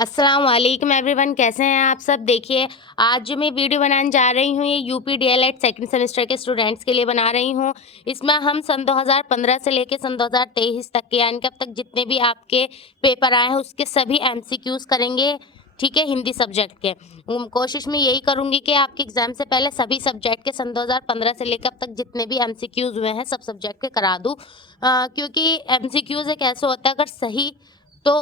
अस्सलाम वालेकुम एवरीवन, कैसे हैं आप सब। देखिए, आज जो मैं वीडियो बनाने जा रही हूँ ये यूपी डीएलएड सेकंड सेमेस्टर के स्टूडेंट्स के लिए बना रही हूँ। इसमें हम सन 2015 से लेकर सन 2023 तक के यानी कि अब तक जितने भी आपके पेपर आए हैं उसके सभी एमसीक्यूज करेंगे। ठीक है, हिंदी सब्जेक्ट के कोशिश में यही करूंगी कि आपके एग्जाम से पहले सभी सब्जेक्ट के सन 2015 से लेकर अब तक जितने भी एमसीक्यूज हुए हैं सब सब्जेक्ट के करा दूँ। क्योंकि एमसीक्यूज एक ऐसा होता है, अगर सही तो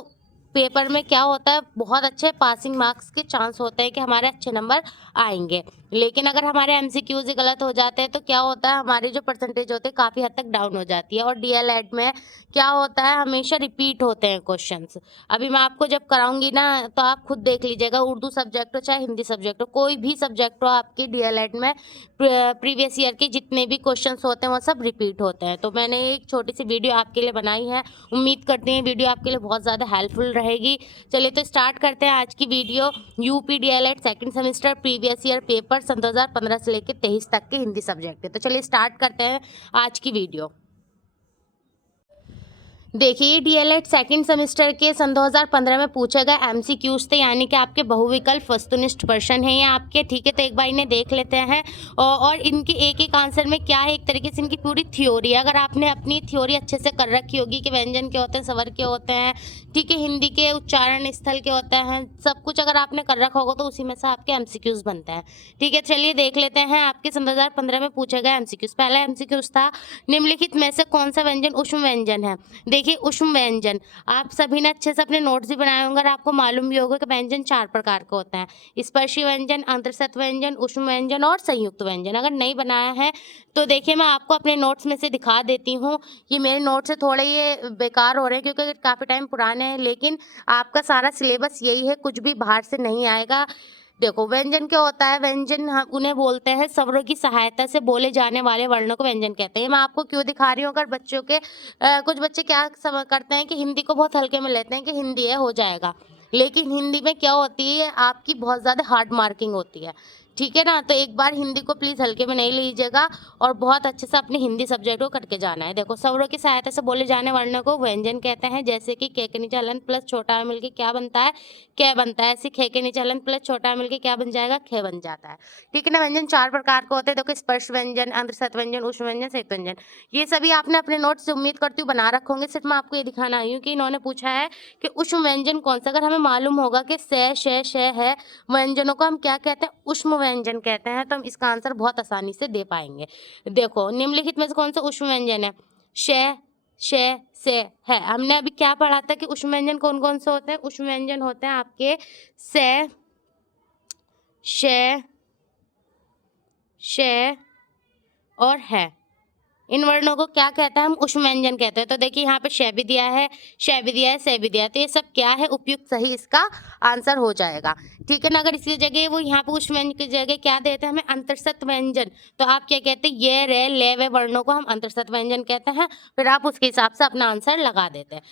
पेपर में क्या होता है, बहुत अच्छे पासिंग मार्क्स के चांस होते हैं कि हमारे अच्छे नंबर आएंगे। लेकिन अगर हमारे एमसीक्यूज ही गलत हो जाते हैं तो क्या होता है, हमारी जो परसेंटेज होते हैं काफ़ी हद तक डाउन हो जाती है। और डीएलएड में क्या होता है, हमेशा रिपीट होते हैं क्वेश्चंस। अभी मैं आपको जब कराऊंगी ना तो आप खुद देख लीजिएगा, उर्दू सब्जेक्ट हो चाहे हिंदी सब्जेक्ट हो, कोई भी सब्जेक्ट हो आपके डीएलएड में प्रीवियस ईयर के जितने भी क्वेश्चंस होते हैं वो सब रिपीट होते हैं। तो मैंने एक छोटी सी वीडियो आपके लिए बनाई है, उम्मीद करती हैं वीडियो आपके लिए बहुत ज़्यादा हेल्पफुल रहेगी। चलिए तो स्टार्ट करते हैं आज की video. UP DElEd second semester previous year paper सन 2015 से लेकर 23 तक के हिंदी सब्जेक्ट है। तो चलिए स्टार्ट करते हैं आज की वीडियो। देखिए, डीएलएड सेकंड सेमेस्टर के सन 2015 में पूछे गए एमसीक्यूज थे, यानी कि आपके बहुविकल्प वस्तुनिष्ठ प्रश्न हैं ये आपके। ठीक है, तो एक बार इन्हें देख लेते हैं। और इनके एक एक आंसर में क्या है, एक तरीके से इनकी पूरी थ्योरी है। अगर आपने अपनी थ्योरी अच्छे से कर रखी होगी कि व्यंजन के होते हैं, स्वर के होते हैं, ठीक है, हिंदी के उच्चारण स्थल के होते हैं, सब कुछ अगर आपने कर रखा होगा तो उसी में से आपके एमसीक्यूज बनते हैं। ठीक है, चलिए देख लेते हैं आपके सन 2015 में पूछे गए एमसीक्यूज। पहला एमसीक्यूज था, निम्नलिखित में से कौन सा व्यंजन ऊष्म व्यंजन है। देखिए, ऊष्म व्यंजन आप सभी ने अच्छे से अपने नोट्स भी बनाए होंगे और आपको मालूम भी होगा कि व्यंजन 4 प्रकार के होते हैं: स्पर्शी व्यंजन, अंतर्सत व्यंजन, ऊष्म व्यंजन और संयुक्त व्यंजन। अगर नहीं बनाया है तो देखिए मैं आपको अपने नोट्स में से दिखा देती हूँ। ये मेरे नोट्स से थोड़े ये बेकार हो रहे हैं क्योंकि काफ़ी टाइम पुराने हैं, लेकिन आपका सारा सिलेबस यही है, कुछ भी बाहर से नहीं आएगा। देखो, व्यंजन क्या होता है, व्यंजन उन्हें बोलते हैं स्वरों की सहायता से बोले जाने वाले वर्णों को व्यंजन कहते हैं। मैं आपको क्यों दिखा रही हूँ, अगर बच्चों के कुछ बच्चे क्या करते हैं कि हिंदी को बहुत हल्के में लेते हैं कि हिंदी है हो जाएगा, लेकिन हिंदी में क्या होती है, आपकी बहुत ज़्यादा हार्ड मार्किंग होती है। ठीक है ना, तो एक बार हिंदी को प्लीज़ हल्के में नहीं लीजिएगा और बहुत अच्छे से अपने हिंदी सब्जेक्ट को करके जाना है। देखो, स्वरों की सहायता से बोले जाने वर्णों को व्यंजन कहते हैं, जैसे कि के के नीचे हलन प्लस छोटा मिलके क्या बनता है, कै बनता है। ऐसे खे के नीचे हलन प्लस छोटा मिलके क्या बन जाएगा, खे बन जाता है। ठीक है ना, व्यंजन 4 प्रकार के होते हैं। देखो, स्पर्श व्यंजन, अंतर्सत व्यंजन, ऊष्म व्यंजन, संयुक्त व्यंजन। ये सभी आपने अपने नोट्स से उम्मीद करती हूँ बना रखे होंगे। सिर्फ मैं आपको ये दिखाना आई हूँ कि इन्होंने पूछा है कि ऊष्म व्यंजन कौन सा। अगर हमें मालूम होगा कि से, शे है, व्यंजनों को हम क्या कहते हैं, ऊष्म व्यंजन कहते हैं, तो हम इसका आंसर बहुत आसानी से दे पाएंगे। देखो, निम्नलिखित में से कौन सा ऊष्म व्यंजन है, शे, से है। हमने अभी क्या पढ़ा था कि ऊष्म व्यंजन कौन कौन से होते हैं। ऊष्म व्यंजन होते हैं आपके से, शे, और है। इन वर्णों को क्या कहते हैं, हम ऊष्म व्यंजन कहते हैं। तो देखिए यहाँ पे शे भी दिया है, शे भी दिया है, से भी दिया है, तो ये सब क्या है, उपयुक्त सही इसका आंसर हो जाएगा। ठीक है ना, अगर इसकी जगह वो यहाँ पे ऊष्म व्यंजन की जगह क्या देते हैं हमें, अंतर्सत व्यंजन, तो आप क्या कहते हैं, ये रे ले वे वर्णों को हम अंतर्सत व्यंजन कहते हैं। फिर आप उसके हिसाब से अपना आंसर लगा देते हैं।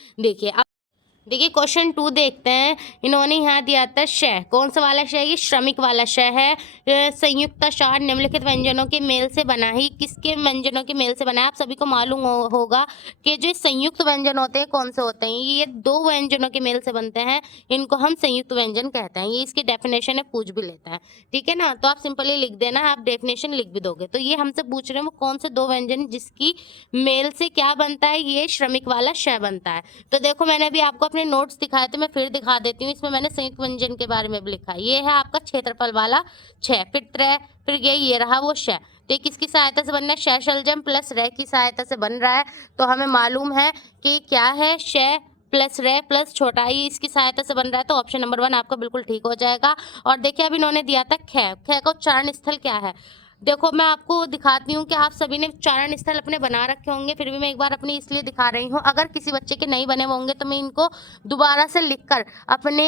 देखिए क्वेश्चन 2 देखते हैं। इन्होंने यहाँ दिया था शय, कौन सा वाला शय, ये श्रमिक वाला शय है। संयुक्त शार निम्नलिखित व्यंजनों के मेल से बना ही, किसके व्यंजनों के मेल से बना है। आप सभी को मालूम होगा कि जो संयुक्त व्यंजन होते हैं कौन से होते हैं, ये 2 व्यंजनों के मेल से बनते हैं, इनको हम संयुक्त व्यंजन कहते हैं। ये इसकी डेफिनेशन है, पूछ भी लेता है। ठीक है ना, तो आप सिंपली लिख देना, आप डेफिनेशन लिख भी दोगे। तो ये हमसे पूछ रहे हैं वो कौन से 2 व्यंजन जिसकी मेल से क्या बनता है, ये श्रमिक वाला शय बनता है। तो देखो, मैंने भी आपको अपने नोट्स दिखाए थे, मैं फिर दिखा देती हूँ। इसमें मैंने संयुक्त व्यंजन के बारे में भी लिखा है। ये है आपका क्षेत्रफल वाला छह, फिर त्रय, फिर ये रहा वो शय। तो ये किसकी सहायता से बन रहा है, शय शलजम प्लस रे की सहायता से बन रहा है। तो हमें मालूम है कि क्या है, शय प्लस रे प्लस छोटा ही इसकी सहायता से बन रहा है। तो ऑप्शन नंबर 1 आपका बिल्कुल ठीक हो जाएगा। और देखिए अब इन्होंने दिया था खे, खे का उच्चारण स्थल क्या है। देखो, मैं आपको दिखाती हूँ कि आप सभी ने उच्चारण स्थल अपने बना रखे होंगे, फिर भी मैं एक बार अपनी इसलिए दिखा रही हूँ। अगर किसी बच्चे के नहीं बने होंगे तो मैं इनको दोबारा से लिखकर अपने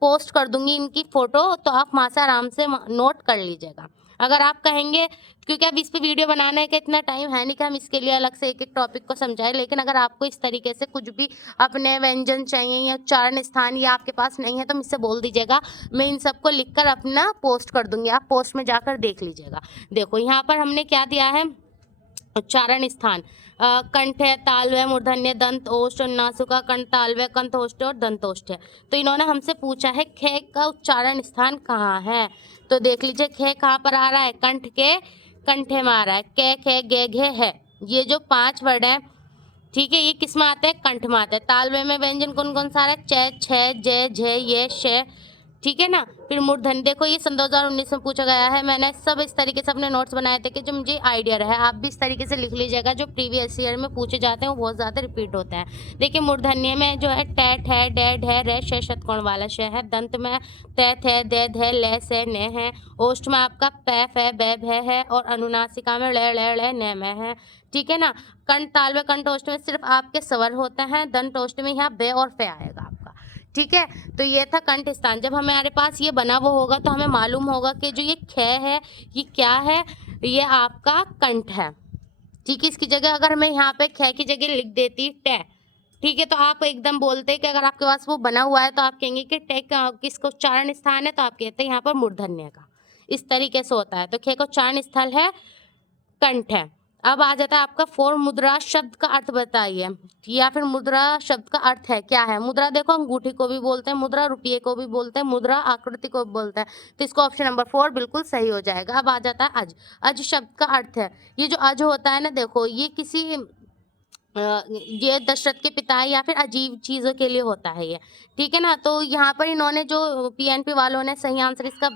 पोस्ट कर दूंगी इनकी फोटो, तो आप वहाँ से आराम से नोट कर लीजिएगा। अगर आप कहेंगे, क्योंकि अब इस पे वीडियो बनाने का इतना टाइम है नहीं कि हम इसके लिए अलग से एक एक टॉपिक को समझाएं, लेकिन अगर आपको इस तरीके से कुछ भी अपने व्यंजन चाहिए या उच्चारण स्थान या आपके पास नहीं है तो मुझसे बोल दीजिएगा, मैं इन सबको लिखकर अपना पोस्ट कर दूंगी, आप पोस्ट में जाकर देख लीजिएगा। देखो यहाँ पर हमने क्या दिया है, उच्चारण स्थान कंठ है, तालव्य है, मूर्धन्य, दंत ओष्ठ और नासुका, कंठ तालव्य, कंठोष्ठ और दंतोष्ठ है। तो इन्होंने हमसे पूछा है ख का उच्चारण स्थान कहाँ है। तो देख लीजिए ख कहाँ पर आ रहा है, कंठ के कंठे में आ रहा है। क ख गे घे है, ये जो 5 वर्ड है, ठीक है, ये किस में आते हैं, कंठ में आते हैं। तालव्य में व्यंजन कौन कौन सा आ रहा है, च छ जय झ ये श, ठीक है ना। फिर मूर्धन्य, देखो ये सन 2019 में पूछा गया है। मैंने सब इस तरीके से अपने नोट्स बनाए थे कि जो मुझे आइडिया रहे। आप भी इस तरीके से लिख लीजिएगा, जो प्रीवियस ईयर में पूछे जाते हैं वो बहुत ज़्यादा रिपीट होते हैं। देखिए मूर्धन्य में जो है ट ठ ड ढ र श षटकोण वाला श है। दंत में त थ द ध ल से न है। ओष्ठ में आपका प फ ब भ है और अनुनासिका में ळ ळ न में है, ठीक है ना। कंठ तालव्य कंठोष्ठ में सिर्फ आपके स्वर होते हैं। दंतोष्ठ में यहाँ ब और फ आएगा आपका, ठीक है। तो ये था कंठ स्थान। जब हमारे पास ये बना वो होगा तो हमें मालूम होगा कि जो ये ख है ये क्या है, ये आपका कंठ है, ठीक है। इसकी जगह अगर मैं यहाँ पे ख की जगह लिख देती ट, ठीक है, तो आप एकदम बोलते कि अगर आपके पास वो बना हुआ है तो आप कहेंगे कि ट किसका उच्चारण स्थान है, तो आप कहते हैं यहाँ पर मूर्धन्य का। इस तरीके से होता है। तो ख का उच्चारण स्थल है कंठ है। अब आ जाता है आपका 4 मुद्रा शब्द का अर्थ बताइए, या फिर मुद्रा शब्द का अर्थ है क्या है। मुद्रा देखो अंगूठी को भी बोलते हैं, मुद्रा रुपये को भी बोलते हैं, मुद्रा आकृति को भी बोलते हैं। तो इसको ऑप्शन नंबर 4 बिल्कुल सही हो जाएगा। अब आ जाता है अज। अज शब्द का अर्थ है, ये जो अज होता है ना, देखो ये किसी ये दशरथ के पिता है या फिर अजीब चीज़ों के लिए होता है ये, ठीक है ना। तो यहाँ पर इन्होंने जो पीएनपी वालों ने सही आंसर इसका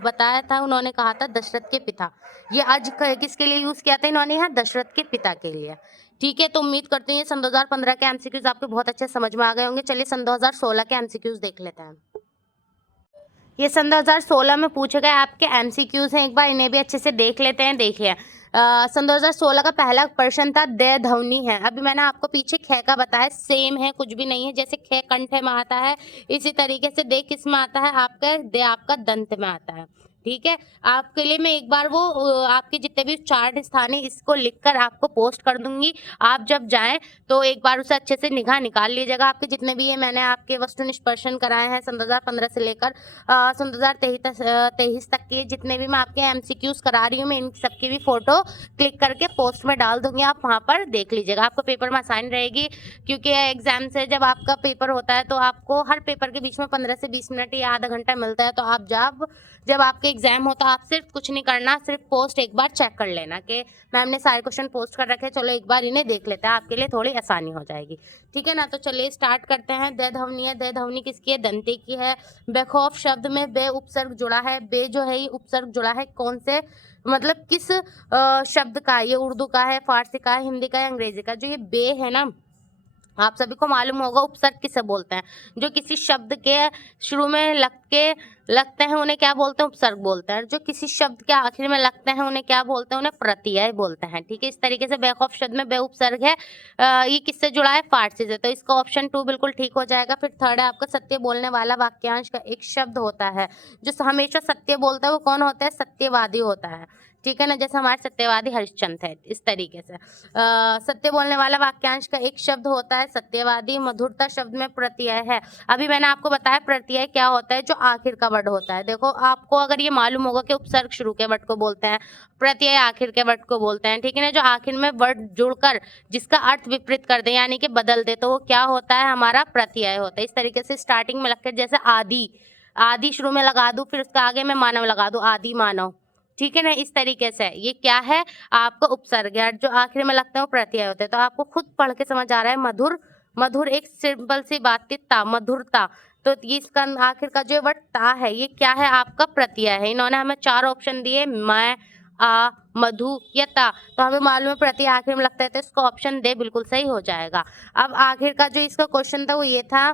बताया था, उन्होंने कहा था दशरथ के पिता। ये आज किसके लिए यूज़ किया था इन्होंने, यहाँ दशरथ के पिता के लिए, ठीक है। तो उम्मीद करते हैं ये सन 2015 के एमसीक्यूज आपको बहुत अच्छे समझ में आ गए होंगे। चलिए सन 2016 के एमसीक्यूज देख लेते हैं। ये सन 2016 में पूछे गए आपके एमसीक्यूज हैं, एक बार इन्हें भी अच्छे से देख लेते हैं। देखिए सन 2016 का पहला प्रश्न था दे ध्वनि है। अभी मैंने आपको पीछे ख का बताया, सेम है, कुछ भी नहीं है। जैसे ख कंठ में आता है, इसी तरीके से दे किस में आता है, आपका दे आपका दंत में आता है, ठीक है। आपके लिए मैं एक बार वो आपके जितने भी चार्ट स्थान है इसको लिखकर आपको पोस्ट कर दूंगी। आप जब जाएं तो एक बार उसे अच्छे से निगाह निकाल लीजिएगा। आपके जितने भी ये मैंने आपके वस्तुनिष्ठ प्रश्न कराए हैं सन 2015 से लेकर सन 2023 तक के, जितने भी मैं आपके एमसीक्यूज करा रही हूँ, मैं इन सबकी भी फोटो क्लिक करके पोस्ट में डाल दूंगी। आप वहाँ पर देख लीजिएगा, आपको पेपर में आसानी रहेगी। क्योंकि एग्जाम से जब आपका पेपर होता है तो आपको हर पेपर के बीच में 15 से 20 मिनट या आधा घंटा मिलता है। तो आप जब आपके एग्जाम हो तो आप सिर्फ कुछ नहीं करना, सिर्फ पोस्ट एक बार चेक कर लेना कि मैम ने सारे क्वेश्चन पोस्ट कर रखे, चलो एक बार इन्हें देख लेते हैं, आपके लिए थोड़ी आसानी हो जाएगी, ठीक है ना। तो चलिए स्टार्ट करते हैं। दे ध्वनि है, दे ध्वनि किसकी है, दंते की है। बेखौफ शब्द में बे उपसर्ग जुड़ा है। बे जो है ये उपसर्ग जुड़ा है कौन से, मतलब किस शब्द का, ये उर्दू का है, फारसी का है, हिंदी का है, अंग्रेजी का। जो ये बे है ना, आप सभी को मालूम होगा उपसर्ग किसे बोलते हैं। जो किसी शब्द के शुरू में लगते हैं उन्हें क्या बोलते हैं, उपसर्ग बोलते हैं। जो किसी शब्द के आखिर में लगते हैं उन्हें क्या बोलते हैं, उन्हें प्रत्यय बोलते हैं, ठीक है। इस तरीके से बेखौफ शब्द में बे उपसर्ग है। ये किससे जुड़ा है, फारसी से। तो इसका ऑप्शन 2 बिल्कुल ठीक हो जाएगा। फिर थर्ड है आपका सत्य बोलने वाला वाक्यांश का एक शब्द होता है जो हमेशा सत्य बोलता है, वो कौन होता है, सत्यवादी होता है, ठीक है ना। जैसे हमारे सत्यवादी हरिश्चंद्र है, इस तरीके से सत्य बोलने वाला वाक्यांश का एक शब्द होता है सत्यवादी। मधुरता शब्द में प्रत्यय है। अभी मैंने आपको बताया प्रत्यय क्या होता है, जो आखिर का वर्ड होता है। देखो आपको अगर ये मालूम होगा कि उपसर्ग शुरू के वर्ड को बोलते हैं, प्रत्यय आखिर के वर्ड को बोलते हैं, ठीक है ना। जो आखिर में वर्ड जुड़कर जिसका अर्थ विपरीत कर दे यानी कि बदल दे, तो वो क्या होता है, हमारा प्रत्यय होता है। इस तरीके से स्टार्टिंग में लगकर, जैसे आदि शुरू में लगा दूं, फिर उसका आगे मैं मानव लगा दूं, आदि मानव, ठीक है ना। इस तरीके से ये क्या है, आपको उपसर्ग है। जो आखिर में लगते हैं वो प्रत्यय होते हैं। तो आपको खुद पढ़ के समझ आ रहा है, मधुर एक सिंपल सी बात थी, ता, मधुरता। तो ये इसका आखिर का जो वर्ड ता है, ये क्या है, आपका प्रत्यय है। इन्होंने हमें 4 ऑप्शन दिए, मैं, आ, मधु या ता। तो हमें मालूम है प्रत्यय आखिर में लगता है, तो इसका ऑप्शन दे बिल्कुल सही हो जाएगा। अब आखिर का जो इसका क्वेश्चन था वो ये था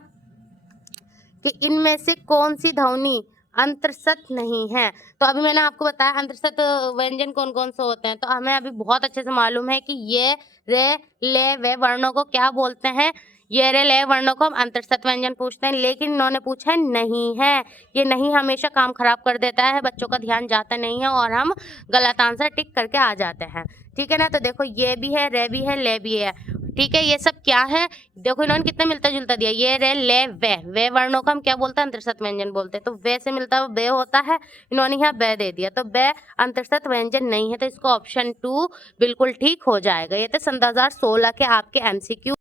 कि इनमें से कौन सी ध्वनि अंतर्सत नहीं है। तो अभी मैंने आपको बताया अंतर्सत व्यंजन कौन कौन से होते हैं। तो हमें अभी बहुत अच्छे से मालूम है कि ये रे ले वे वर्णों को क्या बोलते हैं, ये रे ले वर्णों को हम अंतर्सत व्यंजन पूछते हैं। लेकिन इन्होंने पूछा है नहीं है। ये नहीं हमेशा काम खराब कर देता है, बच्चों का ध्यान जाता नहीं है और हम गलत आंसर टिक करके आ जाते हैं, ठीक है ना। तो देखो ये भी है, रे भी है, ले भी है। ठीक है, ये सब क्या है, देखो इन्होंने कितना मिलता जुलता दिया, ये रे ले वे वर्णों को हम क्या बोलते हैं, अंतरसत व्यंजन बोलते हैं। तो वे से मिलता हुआ बे होता है, इन्होंने यहाँ बे दे दिया, तो बे अंतरसत व्यंजन नहीं है, तो इसको ऑप्शन 2 बिल्कुल ठीक हो जाएगा। ये तो सन 2016 के आपके MCQ।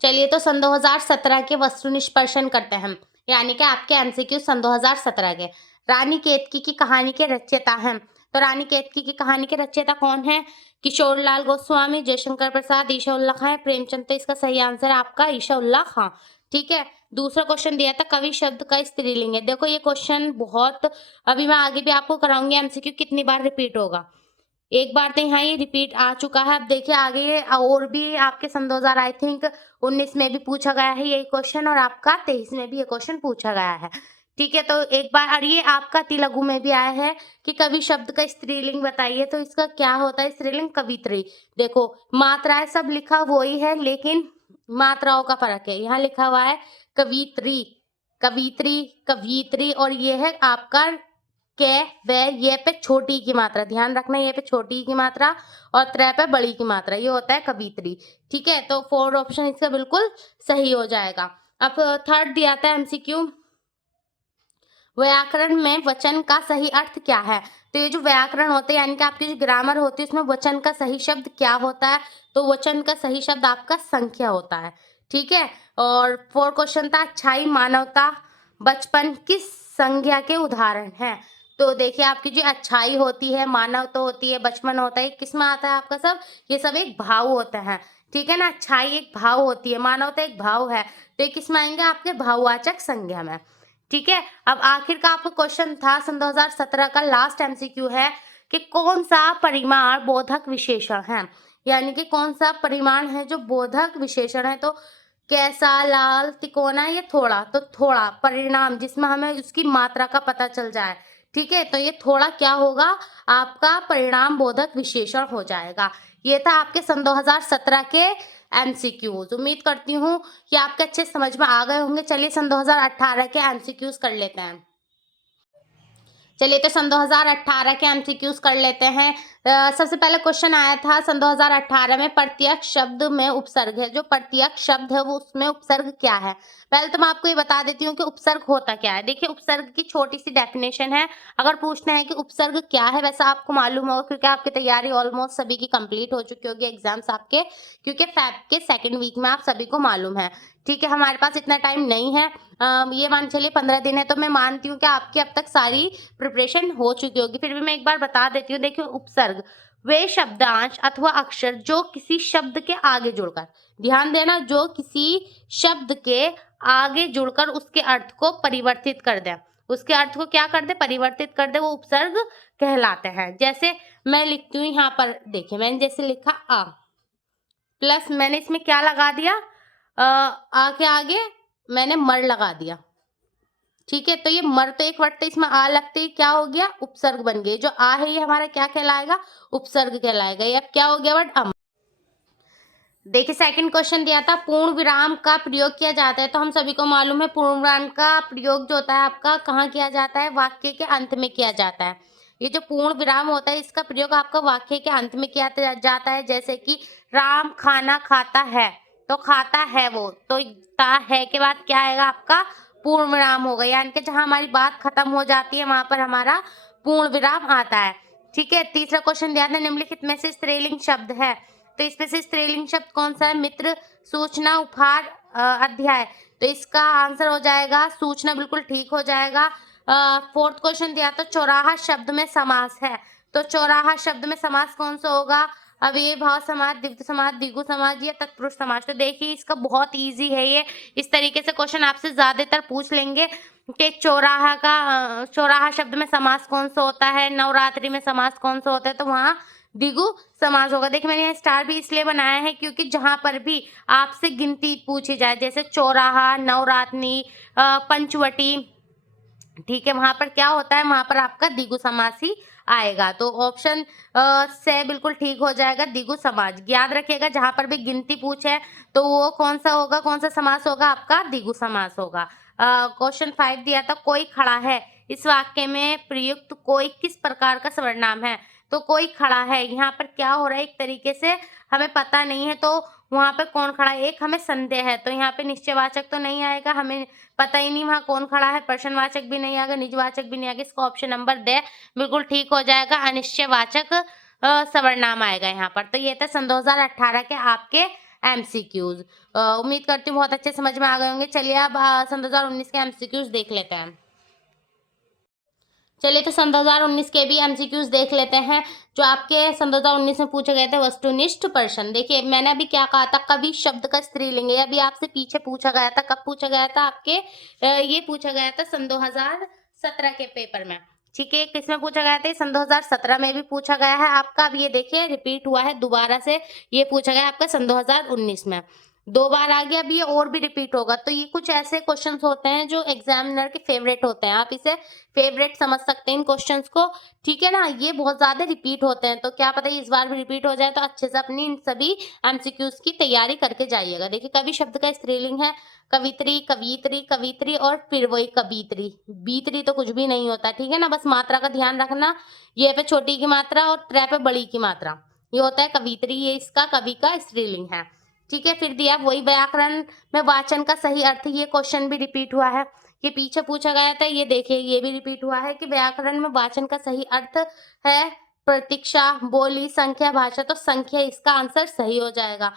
चलिए तो सन 2017 के वस्तुनिष्ठ प्रश्न करते हैं हम, यानी कि आपके MCQ सन 2017 के। रानी केतकी की कहानी के रचयिता हैं, तो रानी केतकी की कहानी के रचयिता कौन है? किशोरलाल गोस्वामी, जयशंकर प्रसाद, ईशा उल्लाह खां, प्रेमचंद। तो इसका सही आंसर आपका ईशा उल्लाह खां। ठीक है, दूसरा क्वेश्चन दिया था कवि शब्द का स्त्रीलिंग है। देखो ये क्वेश्चन बहुत, अभी मैं आगे भी आपको कराऊंगी MCQ कितनी बार रिपीट होगा। एक बार तो यहाँ ये रिपीट आ चुका है, अब देखिए आगे ये और भी आपके सन 2000 आई थिंक 19 में भी पूछा गया है यही क्वेश्चन, और आपका 23 में भी ये क्वेश्चन पूछा गया है। ठीक है, तो एक बार, और ये आपका तिलगु में भी आया है कि कवि शब्द का स्त्रीलिंग बताइए, तो इसका क्या होता है स्त्रीलिंग? कवित्री। देखो मात्राएं सब लिखा वही है, लेकिन मात्राओं का फर्क है। यहाँ लिखा हुआ है कवित्री, कवित्री, कवित्री, और ये है आपका के वे, ये पे छोटी की मात्रा, ध्यान रखना ये पे छोटी की मात्रा और त्रै पे बड़ी की मात्रा, ये होता है कवित्री। ठीक है, तो 4 ऑप्शन इसका बिल्कुल सही हो जाएगा। अब थर्ड दिया था MCQ, व्याकरण में वचन का सही अर्थ क्या है? तो ये जो व्याकरण होते हैं यानी कि आपकी जो ग्रामर होती है उसमें वचन का सही शब्द क्या होता है? तो वचन का सही शब्द आपका संख्या होता है। ठीक है, और 4 क्वेश्चन था अच्छाई, मानवता, बचपन किस संज्ञा के उदाहरण हैं? तो देखिए आपकी जो अच्छाई होती है, मानवता होती है, बचपन होता है, किस में आता है आपका सब? ये सब एक भाव होते हैं। ठीक है ना, अच्छाई एक भाव होती है, मानवता एक भाव है, तो ये किस में आएंगे? आपके भाववाचक संज्ञा में। ठीक है, अब आखिर का आपका क्वेश्चन था सन 2017 का लास्ट MCQ है कि कौन सा परिमाण बोधक विशेषण है, यानी कि कौन सा परिमाण है जो बोधक विशेषण है? तो कैसा, लाल, तिकोना, ये थोड़ा, तो थोड़ा परिणाम जिसमें हमें उसकी मात्रा का पता चल जाए। ठीक है, तो ये थोड़ा क्या होगा? आपका परिणाम बोधक विशेषण हो जाएगा। ये था आपके सन 2017 के MCQs। उम्मीद करती हूँ कि आपके अच्छे समझ में आ गए होंगे। चलिए सन 2018 के MCQs कर लेते हैं। चलिए तो सन 2018 के MCQs कर लेते हैं। सबसे पहले क्वेश्चन आया था सन 2018 में प्रत्यक्ष शब्द में उपसर्ग है, जो प्रत्यक्ष शब्द है वो उसमें उपसर्ग क्या है? पहले तो मैं आपको ये बता देती हूँ कि उपसर्ग होता क्या है। देखिए उपसर्ग की छोटी सी डेफिनेशन है। अगर पूछते हैं कि उपसर्ग क्या है, वैसा आपको मालूम होगा क्योंकि आपकी तैयारी ऑलमोस्ट सभी की कंप्लीट हो चुकी होगी एग्जाम्स आपके, क्योंकि फैब के सेकेंड वीक में आप सभी को मालूम है। ठीक है, हमारे पास इतना टाइम नहीं है, ये मान चलिए 15 दिन है, तो मैं मानती हूँ कि आपकी अब तक सारी प्रिपरेशन हो चुकी होगी, फिर भी मैं एक बार बता देती हूँ। देखिए उपसर्ग वे शब्दांश अथवा अक्षर जो किसी शब्द के आगे जुड़कर, ध्यान देना, जो किसी शब्द के आगे जुड़कर उसके अर्थ को परिवर्तित कर दे, उसके अर्थ को क्या कर दे? परिवर्तित कर दे, वो उपसर्ग कहलाते हैं। जैसे मैं लिखती हूँ यहाँ पर, देखिए मैंने जैसे लिखा आ प्लस मैंने इसमें क्या लगा दिया? आ के आगे मैंने मर लगा दिया। ठीक है, तो ये मर तो एक वर्ड, तो इसमें आ लगते ही क्या हो गया? उपसर्ग बन गए। जो आ है ये हमारा क्या कहलाएगा? उपसर्ग कहलाएगा। ये अब क्या हो गया वर्ड? अम। देखिए सेकंड क्वेश्चन दिया था पूर्ण विराम का प्रयोग किया जाता है, तो हम सभी को मालूम है पूर्ण विराम का प्रयोग जो होता है आपका कहाँ किया जाता है? वाक्य के अंत में किया जाता है। ये जो पूर्ण विराम होता है इसका प्रयोग आपका वाक्य के अंत में किया जाता है। जैसे कि राम खाना खाता है, तो खाता है वो, तो ता है के बाद क्या आएगा? आपका पूर्ण विराम होगा, यानी कि जहां हमारी बात खत्म हो जाती है वहां पर हमारा पूर्ण विराम आता है। ठीक है, तीसरा क्वेश्चन दिया था निम्नलिखित में से स्त्रीलिंग शब्द है, तो इसमें से स्त्रीलिंग शब्द कौन सा है? मित्र, सूचना, उपहार, अध्याय। तो इसका आंसर हो जाएगा सूचना, बिल्कुल ठीक हो जाएगा। फोर्थ क्वेश्चन दिया तो चौराहा शब्द में समास है, तो चौराहा शब्द में समास कौन सा होगा? अव्ययी भाव समास, द्वित्व समास, द्विगु समास या तत्पुरुष समास। तो देखिए इसका बहुत इजी है ये, इस तरीके से क्वेश्चन आपसे ज्यादातर पूछ लेंगे कि चौराहा शब्द में समास कौन सा होता है, नवरात्रि में समास कौन सा होता है, तो वहाँ द्विगु समास होगा। देखिए मैंने स्टार भी इसलिए बनाया है क्योंकि जहां पर भी आपसे गिनती पूछी जाए, जैसे चौराहा, नवरात्रि, पंचवटी, ठीक है, वहां पर क्या होता है? वहां पर आपका द्विगु समास ही आएगा। तो ऑप्शन से बिल्कुल ठीक हो जाएगा, द्विगु समास। याद रखिएगा जहां पर भी गिनती पूछे तो वो कौन सा होगा, कौन सा समास होगा? आपका द्विगु समास होगा। क्वेश्चन 5 दिया था कोई खड़ा है, इस वाक्य में प्रयुक्त कोई किस प्रकार का सर्वनाम है? तो कोई खड़ा है, यहाँ पर क्या हो रहा है? एक तरीके से हमें पता नहीं है, तो वहाँ पे कौन खड़ा है, एक हमें संदेह है तो यहाँ पे निश्चयवाचक तो नहीं आएगा, हमें पता ही नहीं वहाँ कौन खड़ा है, प्रश्नवाचक भी नहीं आएगा, निजवाचक भी नहीं आएगा, इसका ऑप्शन नंबर दे बिल्कुल ठीक हो जाएगा, अनिश्चयवाचक सर्वनाम आएगा यहाँ पर। तो ये था सन 2018 के आपके एमसीक्यूज। उम्मीद करती हूँ बहुत अच्छे समझ में आ गए होंगे। चलिए अब सन 2019 के एमसीक्यूज देख लेते हैं। चलिए तो सन 2019 के भी एमसीक्यूज देख लेते हैं जो आपके सन 2019 में पूछे गए थे वस्तुनिष्ठ प्रश्न। देखिए मैंने अभी क्या कहा था, कवि शब्द का स्त्रीलिंग है, अभी आपसे पीछे पूछा गया था, कब पूछा गया था आपके ये पूछा गया था सन 2017 के पेपर में। ठीक है, किसमें पूछा गया था, सन 2017 में भी पूछा गया है आपका। अब ये देखिए रिपीट हुआ है दोबारा से, ये पूछा गया आपका सन 2019 में, 2 बार आ गया, अब ये और भी रिपीट होगा। तो ये कुछ ऐसे क्वेश्चंस होते हैं जो एग्जामिनर के फेवरेट होते हैं, आप इसे फेवरेट समझ सकते हैं इन क्वेश्चंस को। ठीक है ना, ये बहुत ज्यादा रिपीट होते हैं तो क्या पता इस बार भी रिपीट हो जाए, तो अच्छे से अपनी इन सभी एमसीक्यूज की तैयारी करके जाइएगा। देखिए कवि शब्द का स्त्रीलिंग है कवित्री, कवित्री, कवित्री और फिर वही कवित्री, बीतरी तो कुछ भी नहीं होता। ठीक है ना, बस मात्रा का ध्यान रखना, ये पे छोटी की मात्रा और त्रै पे बड़ी की मात्रा, ये होता है कवित्री, ये इसका कवि का स्त्रीलिंग है। ठीक है, फिर दिया वही व्याकरण में वाचन का सही अर्थ, ये क्वेश्चन भी रिपीट हुआ है, ये पीछे पूछा गया था, ये देखिए ये भी रिपीट हुआ है कि व्याकरण में वाचन का सही अर्थ है प्रतीक्षा, बोली, संख्या, भाषा, तो संख्या इसका आंसर सही हो जाएगा।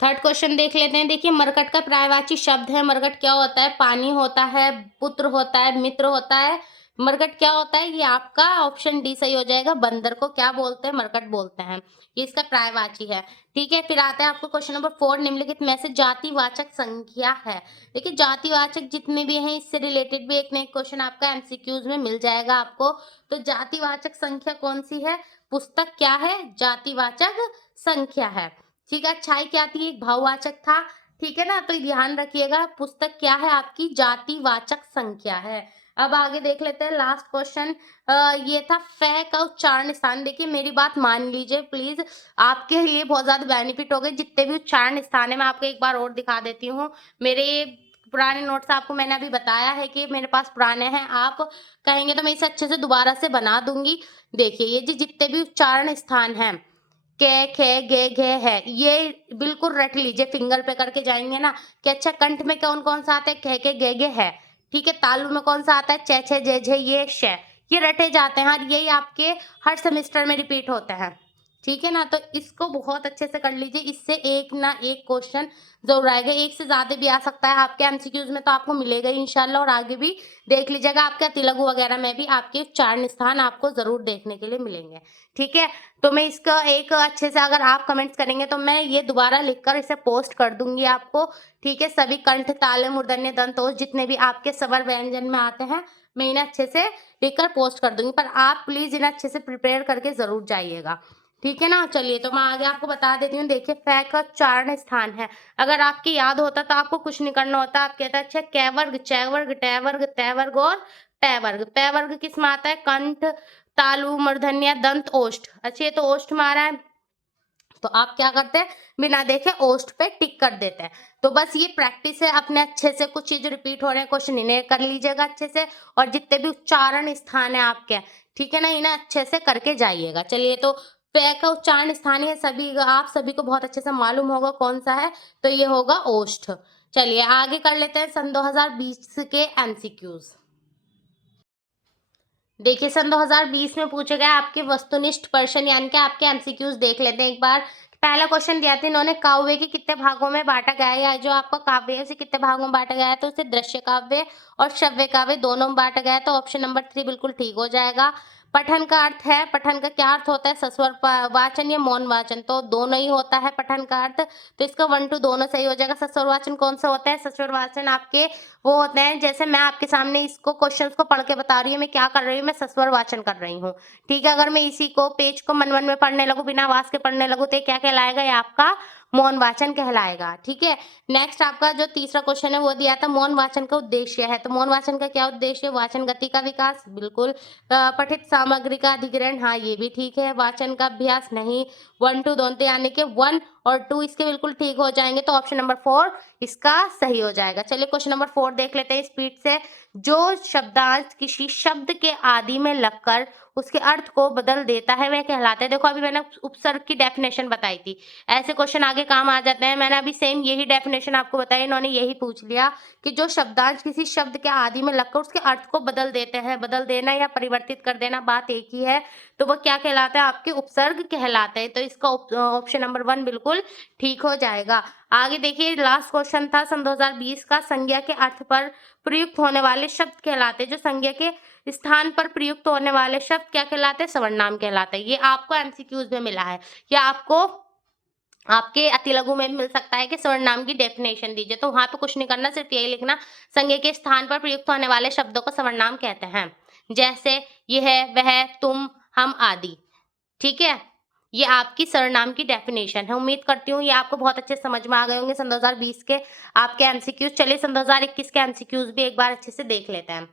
थर्ड क्वेश्चन देख लेते हैं। देखिए मरकट का पर्यायवाची शब्द है, मरकट क्या होता है, पानी होता है, पुत्र होता है, मित्र होता है, मरकट क्या होता है, ये आपका ऑप्शन डी सही हो जाएगा, बंदर को क्या बोलते हैं, मरकट बोलते हैं, ये इसका पर्यायवाची है। ठीक है, फिर आता है आपको क्वेश्चन नंबर 4, निम्नलिखित में से जातिवाचक संख्या है। देखिए जातिवाचक जितने भी हैं इससे रिलेटेड भी एक न एक क्वेश्चन आपका एमसीक्यूज में मिल जाएगा आपको। तो जातिवाचक संख्या कौन सी है, पुस्तक क्या है, जातिवाचक संख्या है। ठीक है, अच्छाई क्या थी, एक भाववाचक था। ठीक है ना, तो ध्यान रखिएगा, पुस्तक क्या है आपकी, जातिवाचक संख्या है। अब आगे देख लेते हैं लास्ट क्वेश्चन, ये था फ का उच्चारण स्थान। देखिए मेरी बात मान लीजिए प्लीज, आपके लिए बहुत ज्यादा बेनिफिट हो गए, जितने भी उच्चारण स्थान है मैं आपको एक बार और दिखा देती हूँ। मेरे पुराने नोट्स आपको मैंने अभी बताया है कि मेरे पास पुराने हैं, आप कहेंगे तो मैं इसे अच्छे से दोबारा से बना दूंगी। देखिए ये जितने भी उच्चारण स्थान हैं, के, खे, गे, घे है, ये बिल्कुल रट लीजिए, फिंगर पे करके जाएंगे ना कि अच्छा कंठ में कौन कौन सा आता है, खे, के, गे, गे है। ठीक है, तालु में कौन सा आता है, चे, छे, जे, झे, ये श, ये रटे जाते हैं और यही आपके हर सेमेस्टर में रिपीट होते हैं। ठीक है ना, तो इसको बहुत अच्छे से कर लीजिए, इससे एक ना एक क्वेश्चन जरूर आएगा, एक से ज्यादा भी आ सकता है आपके एमसीक्यूज में, तो आपको मिलेगा इंशाल्लाह। और आगे भी देख लीजिएगा आपके तेलुगु वगैरह में भी आपके उच्चारण स्थान आपको जरूर देखने के लिए मिलेंगे। ठीक है, तो मैं इसका एक अच्छे से अगर आप कमेंट्स करेंगे तो मैं ये दोबारा लिखकर इसे पोस्ट कर दूंगी आपको। ठीक है, सभी कंठ, ताले, मूर्धन्य, दंतोष जितने भी आपके स्वर व्यंजन में आते हैं मैं इन्हें अच्छे से लिखकर पोस्ट कर दूंगी, पर आप प्लीज इन्हें अच्छे से प्रिपेयर करके जरूर जाइएगा। ठीक है ना, चलिए तो मैं आगे आपको बता देती हूँ। देखिए फै का उच्चारण स्थान है, अगर आपके याद होता तो आपको कुछ नहीं करना होता, आप कहते हैं अच्छा कै वर्ग, चै वर्ग, टै वर्ग, तै वर्ग और पै वर्ग। पै वर्ग किस में आता है, कंठ, तालु, मूर्धन्य, दंत, ओष्ठ। अच्छा ये तो ओष्ठ में आ रहा है, तो आप क्या करते हैं बिना देखे ओष्ठ पे टिक कर देते हैं। तो बस ये प्रैक्टिस है, अपने अच्छे से कुछ चीज रिपीट हो रहे हैं क्वेश्चन इन्हें कर लीजिएगा अच्छे से, और जितने भी उच्चारण स्थान है आपके, ठीक है ना, इन्हें अच्छे से करके जाइएगा। चलिए तो पे का उच्चारण स्थान है सभी, आप सभी को बहुत अच्छे से मालूम होगा कौन सा है, तो ये होगा ओष्ठ। चलिए आगे कर लेते हैं सन 2020 के एमसीक्यूज। देखिए सन 2020 में पूछे गए आपके वस्तुनिष्ठ प्रश्न यानी कि आपके एमसीक्यूज देख लेते हैं एक बार। पहला क्वेश्चन दिया था इन्होंने, काव्य के कितने भागों में बांटा गया है, या जो आपका काव्य है उसे कितने भागों में बांटा गया है, तो उसे दृश्य काव्य और श्रव्य काव्य दोनों में बांटा गया है, तो ऑप्शन नंबर 3 बिल्कुल ठीक हो जाएगा। पठन का अर्थ है, पठन का क्या अर्थ होता है, सस्वर वाचन या मौन वाचन, तो दोनों ही होता है पठन का अर्थ, तो इसका 1 2 दोनों सही हो जाएगा। सस्वर वाचन कौन सा होता है, सस्वर वाचन आपके वो होते हैं, जैसे मैं आपके सामने इसको क्वेश्चंस को पढ़ के बता रही हूँ, मैं क्या कर रही हूँ, मैं सस्वर वाचन कर रही हूँ। ठीक है, अगर मैं इसी को पेज को मन मन में पढ़ने लगूँ, बिना आवाज के पढ़ने लगूँ, तो ये क्या कहलाएगा, ये आपका मौन वाचन कहलाएगा। ठीक है, नेक्स्ट आपका जो तीसरा क्वेश्चन है वो दिया था मौन वाचन का उद्देश्य है, तो मौन वाचन का क्या उद्देश्य है, वाचन गति का विकास, बिल्कुल। पठित सामग्री का अधिग्रहण, हाँ ये भी ठीक है। वाचन का अभ्यास, नहीं। 1 2 दोनों यानी कि 1 और 2 इसके बिल्कुल ठीक हो जाएंगे, तो ऑप्शन नंबर 4 इसका सही हो जाएगा। चलिए क्वेश्चन नंबर 4 देख लेते हैं स्पीड से। जो शब्दांश किसी शब्द के आदि में लगकर उसके अर्थ को बदल देता है वह कहलाता है। देखो अभी मैंने उपसर्ग की डेफिनेशन बताई थी, ऐसे क्वेश्चन आगे काम आ जाते हैं। मैंने अभी सेम यही डेफिनेशन आपको बताई, इन्होंने यही पूछ लिया कि जो शब्दांश किसी शब्द के आदि में लगकर उसके अर्थ को बदल देते हैं, बदल देना या परिवर्तित कर देना बात एक ही है, तो वो क्या कहलाता है, आपके उपसर्ग कहलाते हैं। तो इसका ऑप्शन नंबर 1 बिल्कुल ठीक हो जाएगा। आगे देखिए, लास्ट क्वेश्चन था सन 2020 का, संज्ञा के अर्थ पर प्रयुक्त होने वाले शब्द कहलाते हैं। जो संज्ञा के स्थान पर प्रयुक्त होने वाले शब्द क्या कहलाते हैं, सर्वनाम कहलाते हैं। ये आपको एमसीक्यूज में मिला है, या आपको आपके अतिलघु में भी मिल सकता है कि सर्वनाम की डेफिनेशन दीजिए, तो वहां पे कुछ नहीं करना, सिर्फ यही लिखना संज्ञा के स्थान पर प्रयुक्त होने वाले शब्दों को सर्वनाम कहते हैं, जैसे यह, वह, तुम, हम आदि। ठीक है, ये आपकी सर्वनाम की डेफिनेशन है। उम्मीद करती हूँ ये आपको बहुत अच्छे समझ में आ गए होंगे सन 2020 के आपके एमसीक्यूज। चलिए सन 2021 के एमसीक्यूज भी एक बार अच्छे से देख लेते हैं।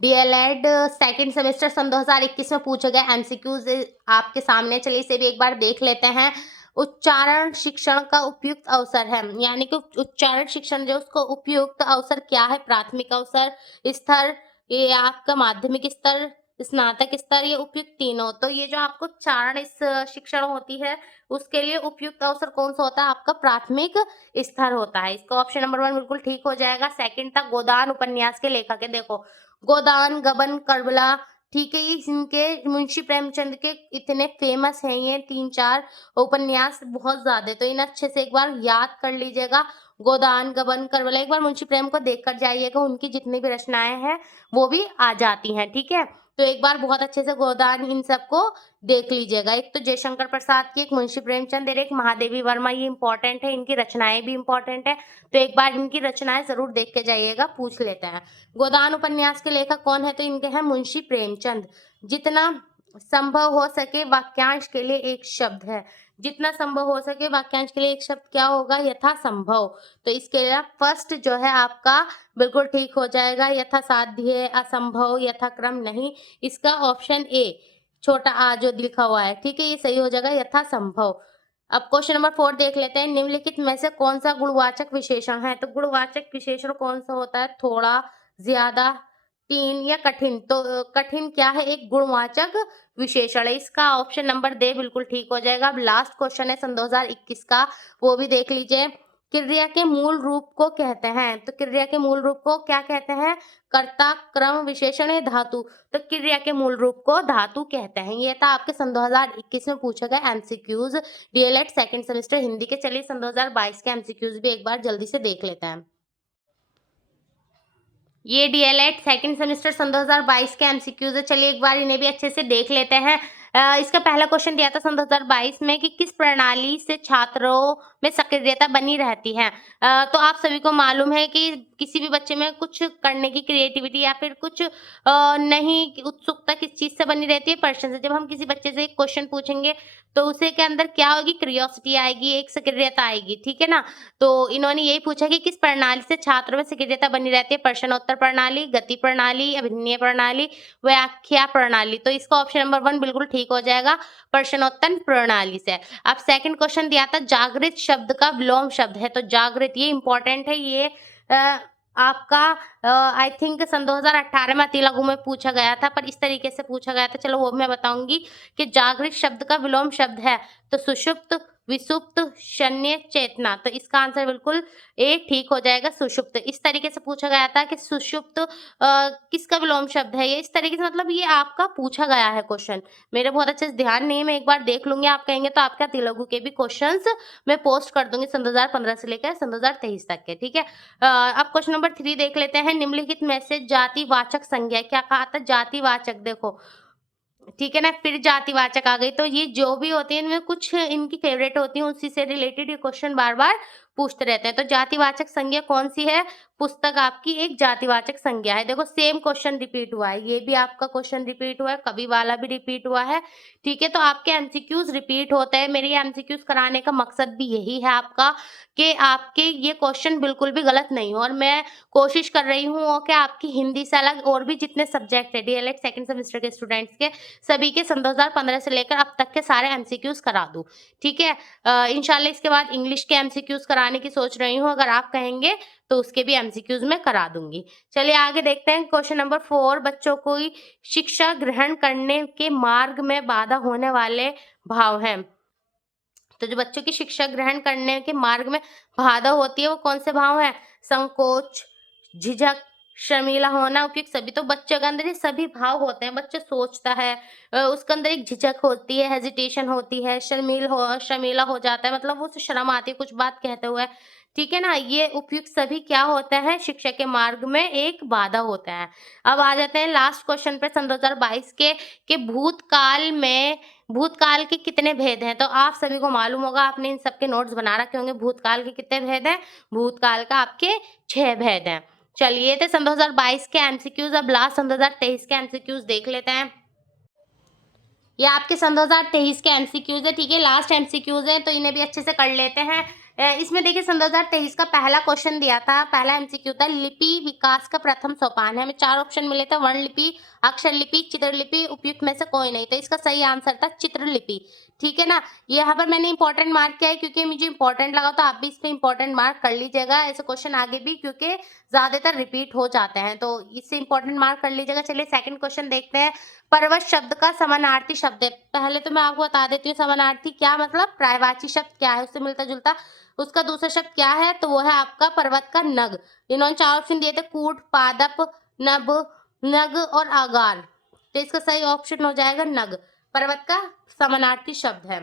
डीएलएड सेकंड सेमेस्टर सन 2021 में पूछे गए एमसीक्यूज आपके सामने, चलिए इसे भी एक बार देख लेते हैं। उच्चारण शिक्षण का उपयुक्त अवसर है, यानी कि उच्चारण शिक्षण जो उसको उपयुक्त अवसर क्या है, प्राथमिक अवसर स्तर, ये आपका माध्यमिक स्तर, स्नातक स्तर, ये उपयुक्त तीनों। तो ये जो आपको उच्चारण इस शिक्षण होती है उसके लिए उपयुक्त अवसर कौन सा होता है, आपका प्राथमिक स्तर होता है। इसका ऑप्शन नंबर 1 बिल्कुल ठीक हो जाएगा। सेकंड था गोदान उपन्यास के लेखक है। देखो गोदान, गबन, करबला, ठीक है, ये इनके मुंशी प्रेमचंद के इतने फेमस हैं, ये 3-4 उपन्यास बहुत ज्यादा, तो इन्हें अच्छे से एक बार याद कर लीजिएगा। गोदान, गबन, करबला, एक बार मुंशी प्रेम को देख कर जाइएगा, उनकी जितनी भी रचनाएं हैं वो भी आ जाती हैं। ठीक है, तो एक बार बहुत अच्छे से गोदान इन सबको देख लीजिएगा। एक तो जयशंकर प्रसाद की, एक मुंशी प्रेमचंद, एक महादेवी वर्मा, ये इंपॉर्टेंट है, इनकी रचनाएं भी इंपॉर्टेंट है, तो एक बार इनकी रचनाएं जरूर देख के जाइएगा, पूछ लेते हैं। गोदान उपन्यास के लेखक कौन है, तो इनके हैं मुंशी प्रेमचंद। जितना संभव हो सके वाक्यांश के लिए एक शब्द है, जितना संभव हो सके वाक्यांश के लिए एक शब्द क्या होगा, यथासंभव। तो इसके लिए फर्स्ट जो है आपका बिल्कुल ठीक हो जाएगा, यथासाध्य, असंभव, यथाक्रम नहीं, इसका ऑप्शन ए छोटा आ जो लिखा हुआ है, ठीक है, ये सही हो जाएगा, यथासंभव। अब क्वेश्चन नंबर 4 देख लेते हैं। निम्नलिखित में से कौन सा गुणवाचक विशेषण है, तो गुणवाचक विशेषण कौन सा होता है, थोड़ा, ज्यादा, 3 या कठिन। तो कठिन क्या है, एक गुणवाचक विशेषण है, इसका ऑप्शन नंबर दे बिल्कुल ठीक हो जाएगा। अब लास्ट क्वेश्चन है सन 2021 का, वो भी देख लीजिए। क्रिया के मूल रूप को कहते हैं, तो क्रिया के मूल रूप को क्या कहते हैं, कर्ता, क्रम, विशेषण है, धातु। तो क्रिया के मूल रूप को धातु कहते हैं। ये था आपके सन 2021 में पूछा गया MCQs DElEd second semester Hindi के। चलिए सन 2022 के एमसीक्यूज भी एक बार जल्दी से देख लेते हैं। ये डीएलएड सेकंड सेमेस्टर सन 2022 के एमसीक्यूज है, चलिए एक बार इन्हें भी अच्छे से देख लेते हैं। इसका पहला क्वेश्चन दिया था सन 2022 में कि किस प्रणाली से छात्रों में सक्रियता बनी रहती है। तो आप सभी को मालूम है कि किसी भी बच्चे में कुछ करने की क्रिएटिविटी या फिर कुछ नहीं उत्सुकता किस चीज से बनी रहती है, प्रश्न से। जब हम किसी बच्चे से एक क्वेश्चन पूछेंगे तो उसे के अंदर क्या होगी, क्यूरियोसिटी आएगी, एक सक्रियता आएगी, ठीक है ना। तो इन्होंने यही पूछा कि किस प्रणाली से छात्रों में सक्रियता बनी रहती है, प्रश्नोत्तर प्रणाली, गति प्रणाली, अभिनय प्रणाली, व्याख्या प्रणाली। तो इसका ऑप्शन नंबर 1 बिल्कुल ठीक हो जाएगा, प्रश्नोत्तर प्रणाली से। अब सेकंड क्वेश्चन दिया था जागृत शब्द का विलोम शब्द है, तो जागृत ये इंपॉर्टेंट है, ये आपका आई थिंक सन 2018 में अतिलघु में पूछा गया था, पर इस तरीके से पूछा गया था, चलो वो मैं बताऊंगी कि जागृत शब्द का विलोम शब्द है तो सुषुप्त, विसुप्त, शन्य, चेतना। तो इसका आंसर बिल्कुल ए ठीक हो जाएगा, सुषुप्त। इस तरीके से पूछा गया था कि सुषुप्त किसका विलोम शब्द है, ये इस तरीके से, मतलब ये आपका पूछा गया है क्वेश्चन, मेरे बहुत अच्छे से ध्यान नहीं है, मैं एक बार देख लूंगी, आप कहेंगे तो आपका तेलुगु के भी क्वेश्चंस मैं पोस्ट कर दूंगी सन 2015 से लेकर सन 2023 तक के, ठीक है। अब क्वेश्चन नंबर 3 देख लेते हैं। निम्नलिखित में से जातिवाचक संज्ञा, क्या कहा था, जातिवाचक, देखो ठीक है ना, फिर जातिवाचक आ गई। तो ये जो भी होती है इनमें कुछ इनकी फेवरेट होती है, उसी से रिलेटेड ये क्वेश्चन बार बार पूछते रहते हैं। तो जातिवाचक संज्ञा कौन सी है, पुस्तक आपकी एक जातिवाचक संज्ञा है। देखो सेम क्वेश्चन रिपीट हुआ है, ये भी आपका क्वेश्चन रिपीट हुआ है, कभी वाला भी रिपीट हुआ है, ठीक है। तो आपके एमसीक्यूज रिपीट होते हैं, मेरे एमसीक्यूज कराने का मकसद भी यही है आपका, कि आपके ये क्वेश्चन बिल्कुल भी गलत नहीं हो। और मैं कोशिश कर रही हूँ कि आपकी हिंदी से अलग और भी जितने सब्जेक्ट है डीएलएड सेकंड सेमेस्टर के स्टूडेंट्स के, सभी के सन 2015 से लेकर अब तक के सारे एमसीक्यूज करा दूं, ठीक है। इंशाल्लाह इसके बाद इंग्लिश के एमसीक्यूज करा कराने की सोच रही हूँ, अगर आप कहेंगे तो उसके भी एमसीक्यूज में करा दूंगी। चलिए आगे देखते हैं क्वेश्चन नंबर 4। बच्चों को शिक्षा ग्रहण करने के मार्ग में बाधा होने वाले भाव हैं। तो जो बच्चों की शिक्षा ग्रहण करने के मार्ग में बाधा होती है वो कौन से भाव हैं? संकोच, झिझक, शर्मीला होना, उपयुक्त सभी। तो बच्चों के अंदर ये सभी भाव होते हैं। बच्चा सोचता है, उसके अंदर एक झिझक होती है, हेजिटेशन होती है, शर्मीला हो जाता है, मतलब उसे शर्म आती है कुछ बात कहते हुए, ठीक है ना। ये उपयुक्त सभी क्या होता है? शिक्षा के मार्ग में एक बाधा होता है। अब आ जाते हैं लास्ट क्वेश्चन पे, सन 2022 के भूतकाल के कितने भेद हैं? तो आप सभी को मालूम होगा, आपने इन सबके नोट्स बना रखे होंगे। भूतकाल के कितने भेद हैं? भूतकाल का आपके 6 भेद हैं। चलिए थे सन 2022 के एमसीक्यूज। अब लास्ट सन 2023 के एमसीक्यूज देख लेते हैं। ये आपके सन 2023 के एमसीक्यूज है, ठीक है। लास्ट एमसीक्यूज है तो इन्हें भी अच्छे से कर लेते हैं। इसमें देखिए सन 2023 का पहला क्वेश्चन दिया था, पहला एमसीक्यू था, लिपि विकास का प्रथम सोपान है। हमें 4 ऑप्शन मिले थे, वर्ण लिपि, अक्षर लिपि, चित्रलिपि, उपयुक्त में से कोई नहीं। तो इसका सही आंसर था चित्रलिपि, ठीक है ना। यहाँ पर मैंने इंपॉर्टेंट मार्क किया है क्योंकि मुझे इंपॉर्टेंट लगा, तो आप भी इस पे इंपॉर्टेंट मार्क कर लीजिएगा। ऐसे क्वेश्चन आगे भी क्योंकि ज्यादातर रिपीट हो जाते हैं, तो इससे इंपॉर्टेंट मार्क कर लीजिएगा। चलिए सेकंड क्वेश्चन देखते हैं। पर्वत शब्द का समानार्थी शब्द है। पहले तो मैं आपको बता देती हूँ समानार्थी क्या मतलब, पर्यायवाची शब्द क्या है, उससे मिलता जुलता। उसका दूसरा शब्द क्या है? तो वो है आपका पर्वत का नग। इन्होंने 4 ऑप्शन दिए थे, कूट, पादप, नभ, नग और आगार। तो इसका सही ऑप्शन हो जाएगा नग, पर्वत का समानार्थी शब्द है।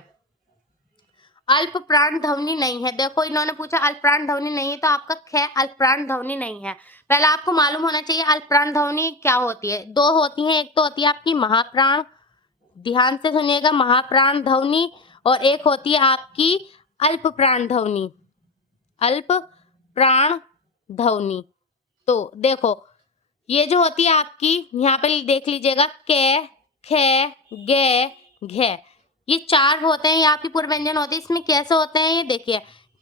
अल्प प्राण ध्वनि नहीं है। देखो इन्होंने पूछा अल्प प्राण ध्वनि नहीं है, तो आपका ख अल्प प्राण ध्वनि नहीं है। पहले आपको मालूम होना चाहिए अल्प प्राण ध्वनि क्या होती है। 2 होती हैं, एक तो होती है आपकी महाप्राण, ध्यान से सुनिएगा, महाप्राण ध्वनि, और एक होती है आपकी अल्प प्राण ध्वनि, अल्प प्राण ध्वनि। तो देखो ये जो होती है आपकी, यहाँ पे देख लीजिएगा, क, ख, ग, घ, ये 4 होते हैं, ये आपकी पूर्व व्यंजन होते हैं। इसमें कैसे होते हैं ये देखिए,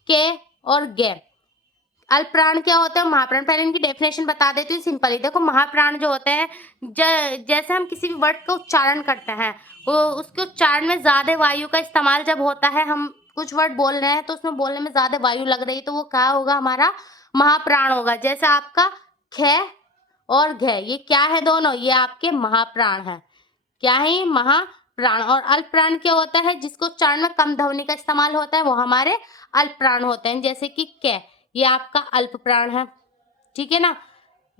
के और ग। अल्प प्राण क्या होता है? महाप्राण। पहले इनकी डेफिनेशन बता देती हूँ सिंपली। देखो महाप्राण जो होते हैं, जैसे हम किसी भी वर्ड का उच्चारण करते हैं, वो उसके उच्चारण में ज्यादा वायु का इस्तेमाल जब होता है, हम कुछ वर्ड बोल रहे हैं तो उसमें बोलने में ज्यादा वायु लग रही है, तो वो क्या होगा? हमारा महाप्राण होगा। जैसे आपका ख और घ, ये क्या है दोनों? ये आपके महाप्राण है। क्या है ये? महाप्राण। और अल्प प्राण क्या होता है? जिसको उच्चारण में कम ध्वनि का इस्तेमाल होता है, वो हमारे अल्प प्राण होते हैं। जैसे कि क, ये आपका अल्प प्राण है, ठीक है ना।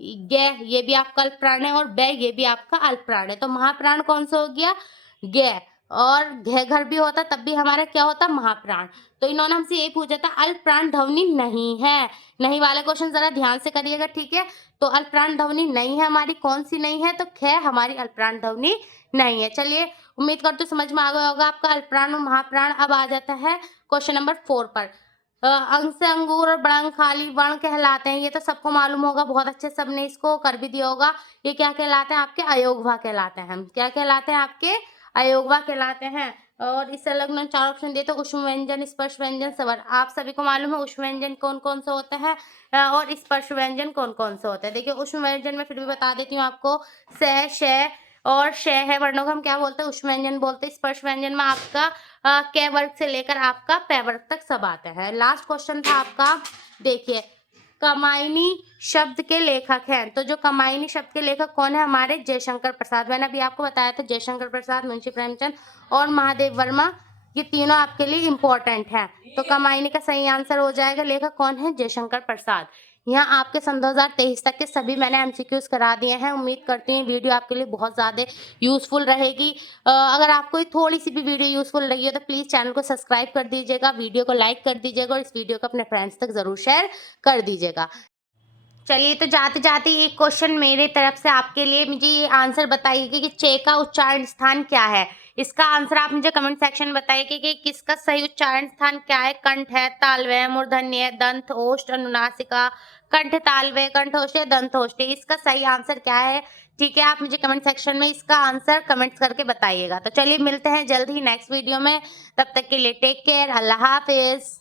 ग, ये भी आपका अल्प प्राण है, और ब, ये भी आपका अल्प प्राण है। तो महाप्राण कौन सा हो गया? ग। और घ घर भी होता तब भी हमारा क्या होता? महाप्राण। तो इन्होंने हमसे ये पूछा था अल्प प्राण ध्वनि नहीं है। नहीं वाला क्वेश्चन जरा ध्यान से करिएगा, ठीक है। तो अल्प प्राण ध्वनि नहीं है हमारी, कौन सी नहीं है? तो ख हमारी अल्प प्राण ध्वनि नहीं है। चलिए उम्मीद करते समझ में आ गया होगा आपका अल्प प्राण और महाप्राण। अब आ जाता है क्वेश्चन नंबर 4 पर। अंग से अंगूर और बड़ंग खाली वर्ण कहलाते हैं। ये तो सबको मालूम होगा, बहुत अच्छे सबने इसको कर भी दिया होगा। ये क्या कहलाते हैं? आपके अयोगवा कहलाते हैं। क्या कहलाते हैं? आपके अयोगवा कहलाते हैं। और इससे अलग उन्होंने 4 ऑप्शन दिए थे, उष्म व्यंजन, स्पर्श व्यंजन, स्वर। आप सभी को मालूम है उष्म व्यंजन कौन कौन सा होता है और स्पर्श व्यंजन कौन कौन सा होता है। देखिए उष्म व्यंजन में फिर भी बता देती हूँ आपको, स, श और श है वर्णों को हम क्या बोलते हैं? उष्म व्यंजन बोलते हैं। स्पर्श व्यंजन में आपका क वर्ग से लेकर आपका पै वर्ग तक सब आते हैं। लास्ट क्वेश्चन था आपका, देखिए कमायनी शब्द के लेखक हैं। तो जो कमायनी शब्द के लेखक कौन है? हमारे जयशंकर प्रसाद। मैंने अभी आपको बताया था जयशंकर प्रसाद, मुंशी प्रेमचंद और महादेव वर्मा, ये तीनों आपके लिए इंपॉर्टेंट हैं। तो कमायनी का सही आंसर हो जाएगा। लेखक कौन है? जयशंकर प्रसाद। यहाँ आपके सन 2023 तक के सभी मैंने एमसीक्यूज करा दिए हैं। उम्मीद करती हूँ वीडियो आपके लिए बहुत ज़्यादा यूज़फुल रहेगी। अगर आपको थोड़ी सी भी वीडियो यूज़फुल लगी हो तो प्लीज़ चैनल को सब्सक्राइब कर दीजिएगा, वीडियो को लाइक कर दीजिएगा और इस वीडियो को अपने फ्रेंड्स तक ज़रूर शेयर कर दीजिएगा। चलिए तो जाते जाते एक क्वेश्चन मेरे तरफ से आपके लिए, मुझे ये आंसर बताइएगा कि चे का उच्चारण स्थान क्या है। इसका आंसर आप मुझे कमेंट सेक्शन में बताइए कि किसका सही उच्चारण स्थान क्या है। कंठ है, तालव्य है, मूर्धन्य है, दंत, ओष्ठ, अनुनासिका, कंठ तालव्य, कंठ ओष्ठ या दंत ओष्ठ, इसका सही आंसर क्या है? ठीक है, आप मुझे कमेंट सेक्शन में इसका आंसर कमेंट्स करके बताइएगा। तो चलिए मिलते हैं जल्द ही नेक्स्ट वीडियो में, तब तक के लिए टेक केयर, अल्लाह हाफिज।